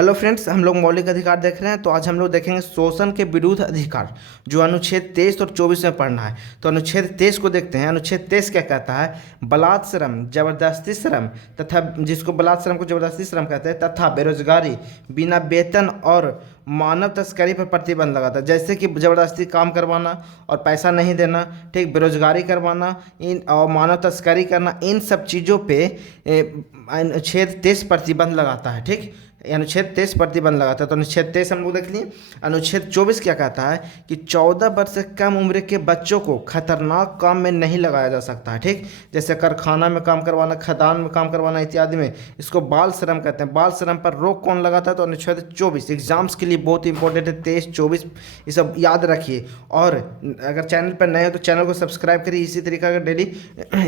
Hello friends, हम लोग मौलिक अधिकार देख रहे हैं। तो आज हम लोग देखेंगे शोषण के विरुद्ध अधिकार, जो अनुच्छेद 23 और 24 में पढ़ना है। तो अनुच्छेद 23 को देखते हैं। अनुच्छेद 23 क्या कहता है? बलात् श्रम, जबरदस्ती श्रम तथा, जिसको बलात् श्रम को जबरदस्ती श्रम कहते हैं, तथा बेरोजगारी, बिना वेतन और मानव तस्करी पर प्रतिबंध लगाता है। जैसे कि जबरदस्ती काम करवाना और पैसा नहीं देना, ठीक, बेरोजगारी करवाना, इन और मानव तस्करी करना, इन सब चीज़ों पे अनुच्छेद 23 प्रतिबंध लगाता है। ठीक, अनुच्छेद 23 प्रतिबंध लगाता है। तो अनुच्छेद 23 हम लोग देख लिए। अनुच्छेद 24 क्या कहता है कि 14 वर्ष से कम उम्र के बच्चों को खतरनाक काम में नहीं लगाया जा सकता है। ठीक, जैसे कारखाना में काम करवाना, खदान में काम करवाना इत्यादि में, इसको बाल श्रम कहते हैं। बाल श्रम पर रोक कौन लगाता है? तो अनुच्छेद 24 एग्जाम्स के लिए बहुत इंपॉर्टेंट है। 23, 24 ये सब याद रखिए। और अगर चैनल पर नए हो तो चैनल को सब्सक्राइब करिए। इसी तरीका का डेली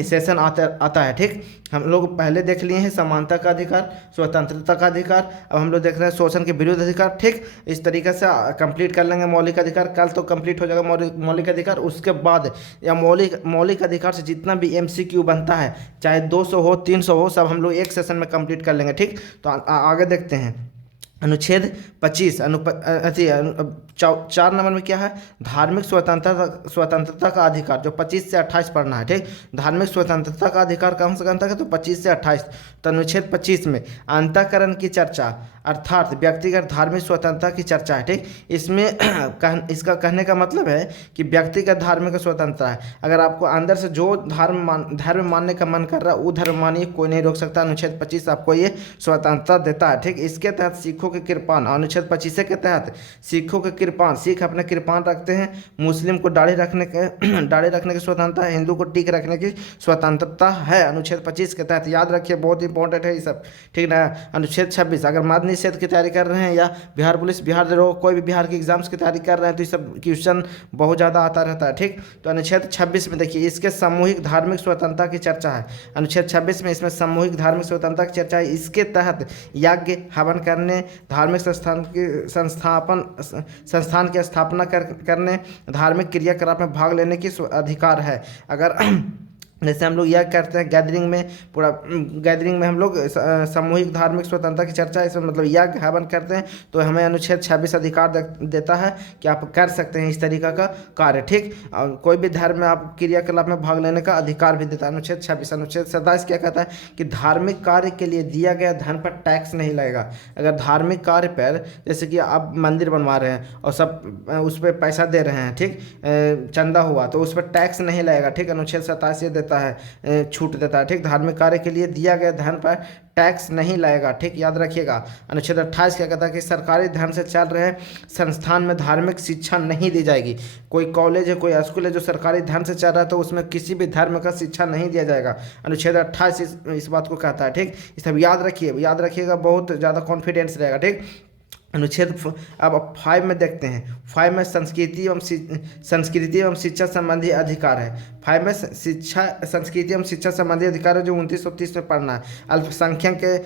सेशन आता है। ठीक, हम लोग पहले देख लिए हैं समानता का अधिकार, स्वतंत्रता का अधिकार। अब हम लोग देख रहे हैं शोषण के विरुद्ध अधिकार। ठीक, इस तरीके से कंप्लीट कर लेंगे मौलिक अधिकार। कल तो कंप्लीट हो जाएगा मौलिक अधिकार। उसके बाद या मौलिक अधिकार से जितना भी एमसीक्यू बनता है, चाहे 200 हो, 300 हो, सब हम लोग एक सेशन में कंप्लीट कर लेंगे। ठीक, तो आगे देखते हैं। अनुच्छेद 25 4 नंबर में क्या है? धार्मिक स्वतंत्रता का अधिकार, जो 25 से 28 पढ़ना है। ठीक, धार्मिक स्वतंत्रता का अधिकार कौन सा है? तो 25 से 28। तो अनुच्छेद 25 में अंतःकरण की चर्चा, अर्थात व्यक्तिगत धार्मिक स्वतंत्रता की चर्चा है। ठीक, इसमें इसका कहने का मतलब है कि व्यक्तिगत धार्मिक स्वतंत्रता है। अगर आपको अंदर से जो धर्म मानने का मन कर रहा है वो धर्म मानिए, कोई नहीं रोक सकता। अनुच्छेद 25 आपको ये स्वतंत्रता देता है। ठीक, इसके तहत सिखों के कृपान, अनुच्छेद 25 के तहत सिखों के कृपान, सिख अपने कृपान रखते हैं। मुस्लिम को दाढ़ी रखने की स्वतंत्रता है। हिंदू को टीक रखने की स्वतंत्रता है अनुच्छेद 25 के तहत। याद रखिए, बहुत इंपॉर्टेंट है ये सब। ठीक ना। अनुच्छेद 26, अगर मद्य निषेध की तैयारी कर रहे हैं या बिहार पुलिस, बिहार दरोगा, कोई भी बिहार के एग्जाम्स की तैयारी कर रहे हैं तो ये सब क्वेश्चन बहुत ज़्यादा आता रहता है। ठीक, तो अनुच्छेद 26 में देखिए, इसके सामूहिक धार्मिक स्वतंत्रता की चर्चा है। अनुच्छेद 26 में इसमें सामूहिक धार्मिक स्वतंत्रता की चर्चा है। इसके तहत यज्ञ हवन करने, धार्मिक संस्थान की स्थापना करने, धार्मिक क्रियाकलाप में भाग लेने की अधिकार है। अगर जैसे हम लोग यह करते हैं गैदरिंग में हम लोग सामूहिक धार्मिक स्वतंत्रता की चर्चा, इसमें मतलब यज्ञ हवन करते हैं तो हमें अनुच्छेद 26 अधिकार देता है कि आप कर सकते हैं इस तरीका का कार्य। ठीक, कोई भी धर्म में आप क्रियाकलाप में भाग लेने का अधिकार भी देता है अनुच्छेद 26। अनुच्छेद 27 क्या कहता है कि धार्मिक कार्य के लिए दिया गया धन पर टैक्स नहीं लगेगा। अगर धार्मिक कार्य पर, जैसे कि आप मंदिर बनवा रहे हैं और सब उस पर पैसा दे रहे हैं, ठीक, चंदा हुआ, तो उस पर टैक्स नहीं लगेगा। ठीक, अनुच्छेद 27 ये देता है, छूट देता है। ठीक, धार्मिक कार्य के लिए दिया गया धन पर टैक्स नहीं लगेगा। ठीक, याद रखिएगा। अनुच्छेद 28 क्या कहता है कि सरकारी धन से चल रहे संस्थान में धार्मिक शिक्षा नहीं दी जाएगी। कोई कॉलेज है, कोई स्कूल है जो सरकारी धन से चल रहा है तो उसमें किसी भी धर्म का शिक्षा नहीं दिया जाएगा। अनुच्छेद 28 इस बात को कहता है। ठीक, इस सब याद रखिएगा, बहुत ज़्यादा कॉन्फिडेंस रहेगा। ठीक, अनुच्छेद अब 5 में देखते हैं। 5 में संस्कृति एवं शिक्षा संबंधी अधिकार है। 5 में संस्कृति एवं शिक्षा संबंधी अधिकार है, जो 29 और 30 में पढ़ना है। अल्पसंख्यक के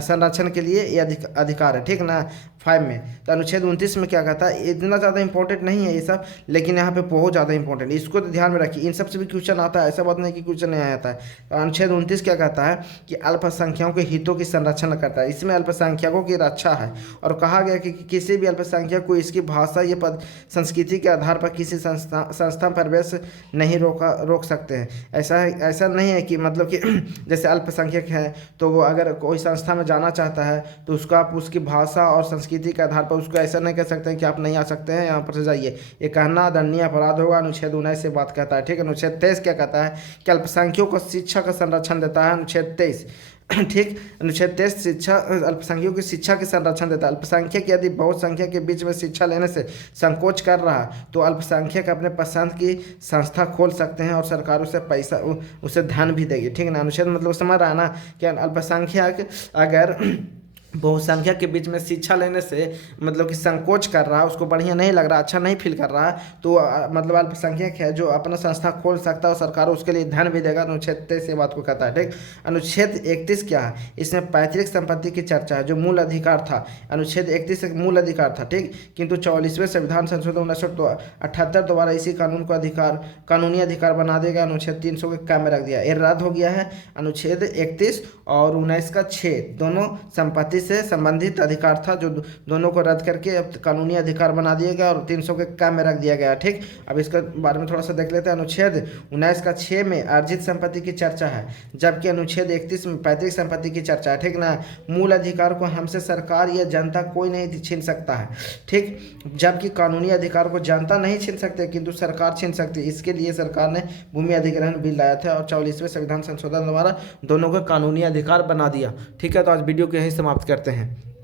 संरक्षण के लिए ये अधिकार है। ठीक ना, 5 में। तो अनुच्छेद 29 में क्या कहता है? इतना ज़्यादा इंपॉर्टेंट नहीं है ये सब, लेकिन यहाँ पे बहुत ज़्यादा इंपॉर्टेंट है, इसको तो ध्यान में रखिए। इन सब से भी क्वेश्चन आता है, ऐसा बात नहीं कि क्वेश्चन नहीं आता है। तो अनुच्छेद 29 क्या कहता है कि अल्पसंख्यकों के हितों की संरक्षण करता है। इसमें अल्पसंख्यकों की रक्षा है और कहा गया कि किसी भी अल्पसंख्यक को इसकी भाषा या संस्कृति के आधार पर किसी संस्था प्रवेश नहीं रोक सकते हैं। ऐसा नहीं है कि मतलब कि जैसे अल्पसंख्यक है तो वो अगर कोई संस्था में जाना चाहता है तो उसको आप उसकी भाषा और संस्कृति के आधार पर उसको ऐसा नहीं कह सकते हैं कि आप नहीं आ सकते हैं, यहाँ पर से जाइए। ये कहना दंडनीय अपराध होगा। अनुच्छेद 19 से बात कहता है। ठीक, अनुच्छेद 23 क्या कहता है कि अल्पसंख्यकों को शिक्षा का संरक्षण देता है। अनुच्छेद 23 ठीक, अनुच्छेद 23 शिक्षा, अल्पसंख्यकों की शिक्षा के संरक्षण देता है। अल्पसंख्यक यदि बहुसंख्यक के बीच में शिक्षा लेने से संकोच कर रहा है तो अल्पसंख्यक अपने पसंद की संस्था खोल सकते हैं और सरकार उसे पैसा, उसे धन भी देगी। ठीक ना, अनुच्छेद मतलब समझ रहा है ना कि अल्पसंख्यक अगर बहुसंख्यक के बीच में शिक्षा लेने से मतलब कि संकोच कर रहा है, उसको बढ़िया नहीं लग रहा, अच्छा नहीं फील कर रहा है, तो मतलब अल्पसंख्यक है जो अपना संस्था खोल सकता है और सरकार उसके लिए धन भी देगा। अनुच्छेद 23 बात को कहता है। ठीक, अनुच्छेद 31 क्या है? इसमें पैतृक संपत्ति की चर्चा है, जो मूल अधिकार था। अनुच्छेद 31 एक मूल अधिकार था। ठीक, किंतु 44वें संविधान संशोधन 1978 द्वारा इसी कानून को कानूनी अधिकार बना देगा। अनुच्छेद 300 के काम में रख दिया, ये रद्द हो गया है अनुच्छेद 31 और 19 का 6 दोनों संपत्ति से संबंधित अधिकार था, जो दोनों को रद्द करके अब कानूनी अधिकार बना दिया गया और 300 के काम में रख दिया गया। ठीक, अब इसके बारे में थोड़ा सा देख लेते हैं। अनुच्छेद 19 का 6 में अर्जित संपत्ति की चर्चा है, जबकि अनुच्छेद 31 में पैतृक संपत्ति की चर्चा है। ठीक ना, मूल अधिकार को हमसे सरकार या जनता कोई नहीं छीन सकता है। ठीक, जबकि कानूनी अधिकार को जनता नहीं छीन सकते किंतु सरकार छीन सकती है। इसके लिए सरकार ने भूमि अधिग्रहण बिल लाया था और 44वें संविधान संशोधन द्वारा दोनों को कानूनी अधिकार बना दिया। ठीक है, तो आज वीडियो को यहीं समाप्त करते हैं।